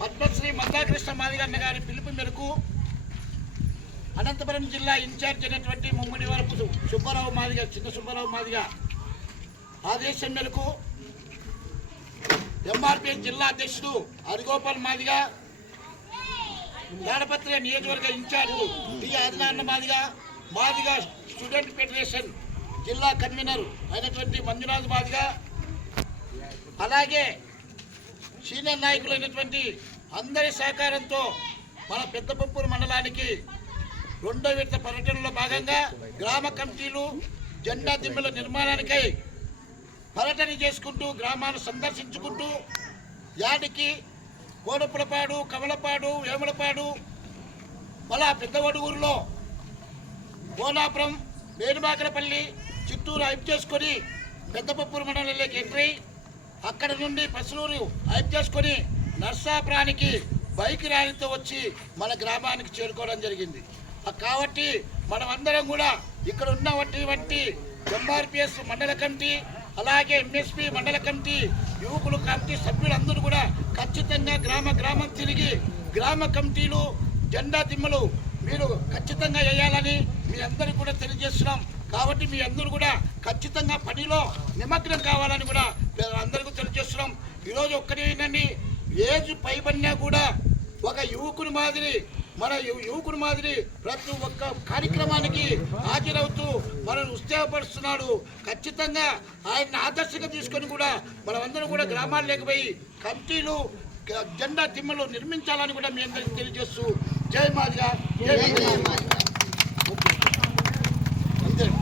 పద్మశ్రీ మందాకృష్ణ మాదిగ అన్న గారి పిలుపు మేరకు అనంతపురం జిల్లా ఇన్ఛార్జ్ అయినటువంటి ముమ్మడి వరపు సుబ్బారావు మాదిగ చిన్న సుబ్బారావు మాదిగ ఆదేశం మేరకు ఎంఆర్పీఎస్ జిల్లా అధ్యక్షుడు హరిగోపాల్ మాదిగ, తాడపత్రి నియోజకవర్గ incharge T Adinarayana Madiga, Madiga student federation జిల్లా కన్వీనర్ అయినటువంటి మంజునాథ్ మాదిగ, అలాగే సీనియర్ నాయకులైనటువంటి అందరి సహకారంతో మన పెద్దపప్పూరు మండలానికి రెండో విడత పర్యటనలో భాగంగా గ్రామ కమిటీలు జెండా దిమ్మల నిర్మాణానికై పర్యటన చేసుకుంటూ గ్రామాన్ని సందర్శించుకుంటూ యాడికి కోడపులపాడు, కమలపాడు, వేములపాడు, మళ్ళా పెద్దవడుగురులో కోనాపురం, వేణుబాకరపల్లి, చిత్తూరు హైప్ చేసుకొని పెద్దపప్పూరు మండలంలోకి ఎంట్రీ, అక్కడ నుండి పసులూరు హైప్ చేసుకొని నర్సాపురానికి బైక్ ర్యాలీతో వచ్చి మన గ్రామానికి చేరుకోవడం జరిగింది. కాబట్టి మనమందరం కూడా ఇక్కడ ఉన్నటువంటి ఎంఆర్పిఎస్ మండల కమిటీ, అలాగే ఎంఎస్పీ మండల కమిటీ, యువకులు కమిటీ సభ్యులందరూ కూడా ఖచ్చితంగా గ్రామం తిరిగి గ్రామ కమిటీలు జెండా దిమ్మలు మీరు ఖచ్చితంగా వేయాలని మీ అందరికీ కూడా తెలియజేస్తున్నాం. కాబట్టి మీ అందరూ కూడా ఖచ్చితంగా పనిలో నిమగ్నం కావాలని కూడా అందరికీ తెలియజేస్తున్నాం. ఈరోజు ఒక్కడేనండి, ఏజ్ పైబడినా కూడా ఒక యువకుని మాదిరి మన యువకుని మాదిరి ప్రతి ఒక్క కార్యక్రమానికి హాజరవుతూ మనల్ని ఉత్సాహపరుస్తున్నాడు. ఖచ్చితంగా ఆయన్ని ఆదర్శంగా తీసుకొని కూడా మనమందరం కూడా గ్రామాల్లోకి పోయి కమిటీలు జెండా దిమ్మలు నిర్మించాలని కూడా మీ అందరికీ తెలియజేస్తూ జై మాదిగ, జై మాదిగ.